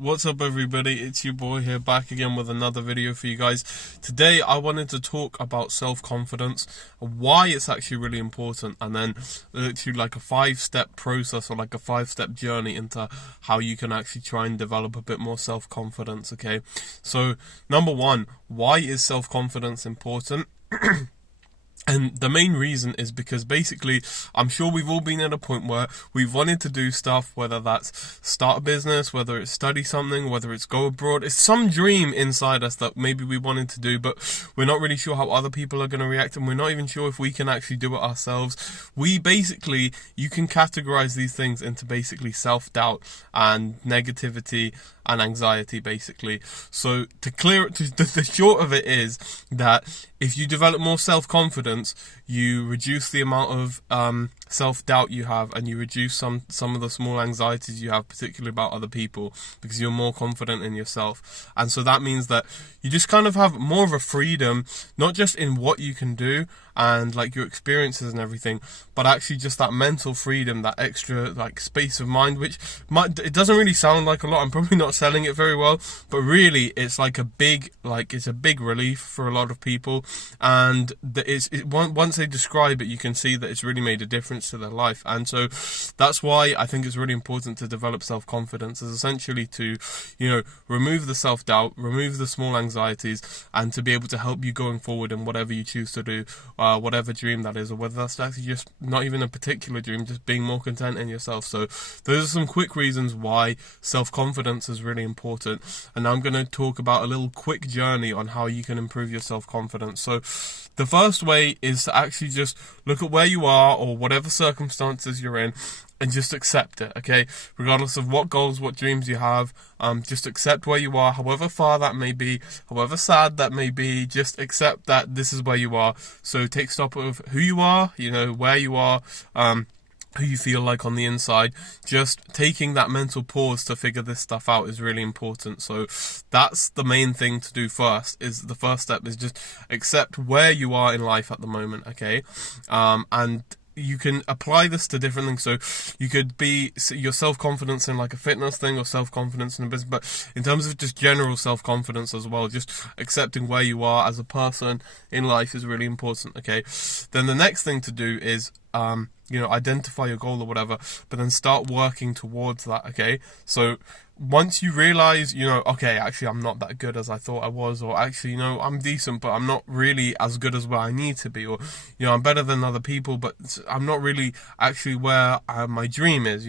What's up everybody, it's your boy here back again with another video for you guys. Today I wanted to talk about self-confidence, why it's actually really important, and then literally like a 5-step process or like a 5-step journey into how you can actually try and develop a bit more self-confidence, okay? So number one, why is self-confidence important? And the main reason is because basically, I'm sure we've all been at a point where we've wanted to do stuff, whether that's start a business, whether it's study something, whether it's go abroad. It's some dream inside us that maybe we wanted to do, but we're not really sure how other people are going to react, and we're not even sure if we can actually do it ourselves. You can categorize these things into basically self-doubt and negativity and anxiety, basically. So the short of it is that if you develop more self-confidence, you reduce the amount of self-doubt you have, and you reduce some of the small anxieties you have, particularly about other people, because you're more confident in yourself. And so that means that you just kind of have more of a freedom, not just in what you can do and like your experiences and everything, but actually just that mental freedom, that extra like space of mind, which it doesn't really sound like a lot. I'm probably not selling it very well, but really it's like it's a big relief for a lot of people. And once they describe it, you can see that it's really made a difference to their life. And so that's why I think it's really important to develop self-confidence, is essentially to, remove the self-doubt, remove the small anxieties, and to be able to help you going forward in whatever you choose to do, whatever dream that is, or whether that's actually just not even a particular dream, just being more content in yourself. So those are some quick reasons why self-confidence is really important. And now I'm going to talk about a little quick journey on how you can improve your self-confidence. So the first way is to actually just look at where you are, or whatever circumstances you're in, and just accept it, okay? Regardless of what goals, what dreams you have, just accept where you are, however far that may be, however sad that may be. Just accept that this is where you are. So take stock of who you are, where you are, who you feel like on the inside. Just taking that mental pause to figure this stuff out is really important. So that's the main thing to do first. The first step is just accept where you are in life at the moment, okay? And you can apply this to different things. So you could be your self-confidence in like a fitness thing, or self-confidence in a business, but in terms of just general self-confidence as well, just accepting where you are as a person in life is really important, okay? Then the next thing to do is identify your goal or whatever, but then start working towards that, okay? So once you realize, okay, actually I'm not that good as I thought I was, or actually, I'm decent, but I'm not really as good as where I need to be, or, I'm better than other people, but I'm not really actually where my dream is,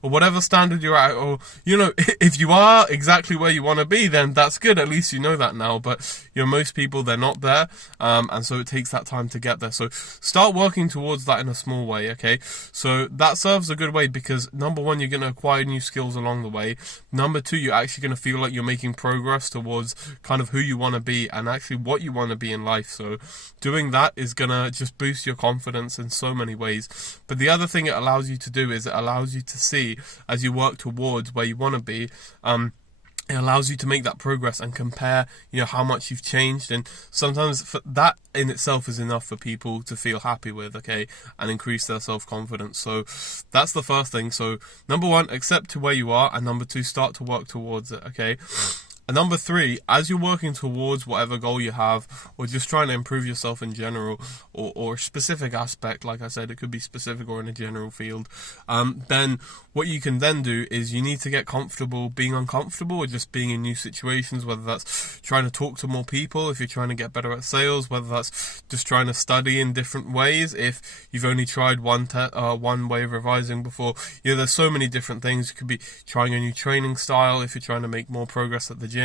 or whatever standard you're at, or, if you are exactly where you want to be, then that's good, at least you know that now. But, most people, they're not there, and so it takes that time to get there. So start working towards that in a small way, okay? So that serves a good way, because number one, you're going to acquire new skills along the way. Number two, you're actually going to feel like you're making progress towards kind of who you want to be and actually what you want to be in life. So doing that is going to just boost your confidence in so many ways. But the other thing it allows you to do is it allows you to see, as you work towards where you want to be, it allows you to make that progress and compare, how much you've changed. And sometimes that in itself is enough for people to feel happy with, okay, and increase their self-confidence. So that's the first thing. So number one, accept to where you are, and number two, start to work towards it, okay? And number three, as you're working towards whatever goal you have, or just trying to improve yourself in general, or a specific aspect, like I said, it could be specific or in a general field, then what you can then do is you need to get comfortable being uncomfortable, or just being in new situations, whether that's trying to talk to more people, if you're trying to get better at sales, whether that's just trying to study in different ways, if you've only tried one way of revising before. There's so many different things. It could be trying a new training style, if you're trying to make more progress at the gym.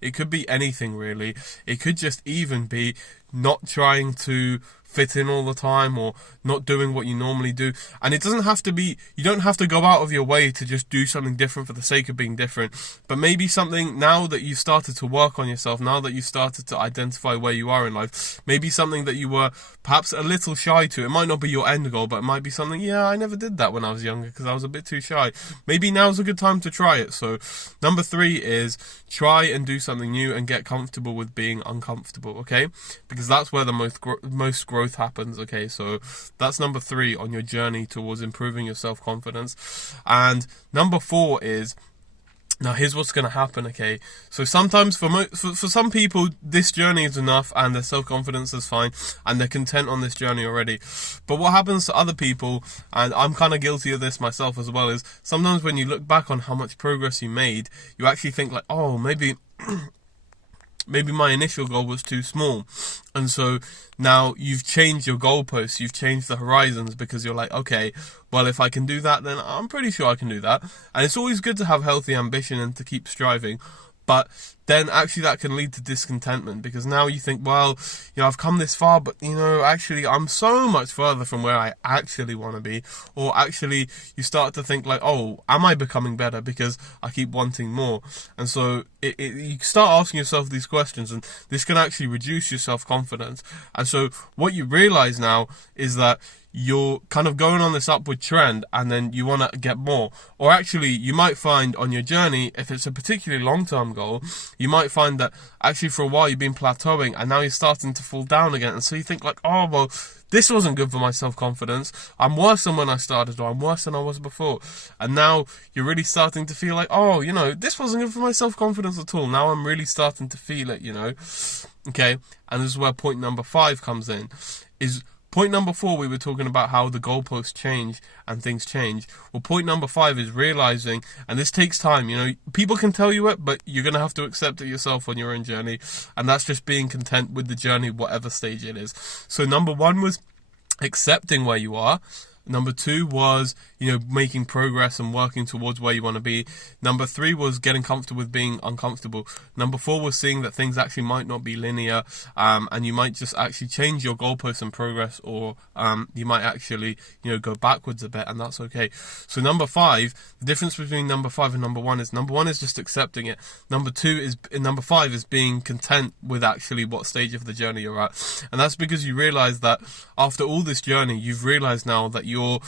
It could be anything really. It could just even be not trying to fit in all the time, or not doing what you normally do. And it doesn't have to be, you don't have to go out of your way to just do something different for the sake of being different, but maybe something, now that you've started to work on yourself, now that you've started to identify where you are in life, maybe something that you were perhaps a little shy to. It might not be your end goal, but it might be something, I never did that when I was younger because I was a bit too shy. Maybe now's a good time to try it. So number three is try and do something new and get comfortable with being uncomfortable, okay? Because that's where the most growth happens, okay? So that's number three on your journey towards improving your self-confidence. And number four is Now, here's what's going to happen, okay? So sometimes for some people, this journey is enough and their self-confidence is fine and they're content on this journey already. But what happens to other people, and I'm kind of guilty of this myself as well, is sometimes when you look back on how much progress you made, you actually think like, oh, maybe my initial goal was too small. And so now you've changed your goalposts, you've changed the horizons, because you're like, okay, well, if I can do that, then I'm pretty sure I can do that. And it's always good to have healthy ambition and to keep striving. But then actually that can lead to discontentment, because now you think, well, I've come this far, but actually I'm so much further from where I actually want to be. Or actually you start to think like, oh, am I becoming better because I keep wanting more? And so you start asking yourself these questions, and this can actually reduce your self-confidence. And so what you realize now is that you're kind of going on this upward trend, and then you want to get more. Or actually, you might find on your journey, if it's a particularly long-term goal, you might find that actually for a while you've been plateauing, and now you're starting to fall down again. And so you think like, oh, well, this wasn't good for my self-confidence. I'm worse than when I started, or I'm worse than I was before. And now you're really starting to feel like, oh, this wasn't good for my self-confidence at all. Now I'm really starting to feel it, Okay, and this is where point number 5 comes in. Point number 4, we were talking about how the goalposts change and things change. Well, point number 5 is realizing, and this takes time, people can tell you it, but you're going to have to accept it yourself on your own journey. And that's just being content with the journey, whatever stage it is. So number 1 was accepting where you are. Number 2 was, making progress and working towards where you want to be. Number 3 was getting comfortable with being uncomfortable. Number 4 was seeing that things actually might not be linear, and you might just actually change your goalposts and progress, or you might actually, go backwards a bit, and that's okay. So number 5, the difference between number 5 and number 1 is just accepting it. Number 5 is being content with actually what stage of the journey you're at. And that's because you realize that after all this journey, you've realized now that your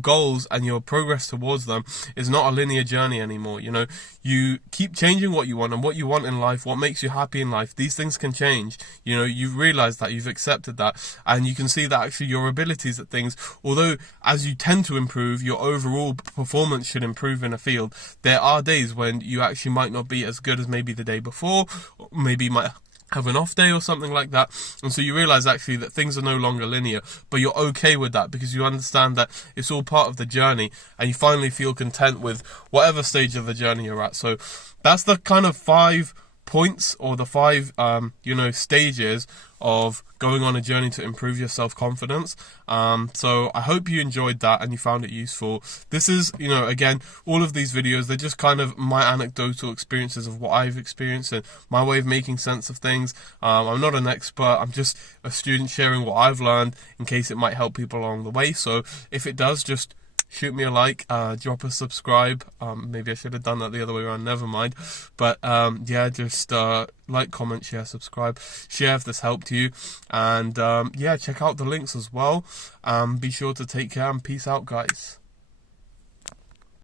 goals and your progress towards them is not a linear journey anymore. You keep changing what you want, and what you want in life, what makes you happy in life, these things can change. You've realized that, you've accepted that, and you can see that actually your abilities at things, although as you tend to improve, your overall performance should improve in a field, there are days when you actually might not be as good as maybe the day before, or maybe you might have an off day or something like that. And so you realize actually that things are no longer linear, but you're okay with that because you understand that it's all part of the journey, and you finally feel content with whatever stage of the journey you're at. So that's the kind of 5 points, or the 5 stages of going on a journey to improve your self-confidence. So I hope you enjoyed that and you found it useful. This is, again, all of these videos, they're just kind of my anecdotal experiences of what I've experienced and my way of making sense of things. I'm not an expert, I'm just a student sharing what I've learned in case it might help people along the way. So if it does, just shoot me a like, drop a subscribe. Maybe I should have done that the other way around, never mind. But just like, comment, share, subscribe, share if this helped you. And check out the links as well. Be sure to take care, and peace out, guys.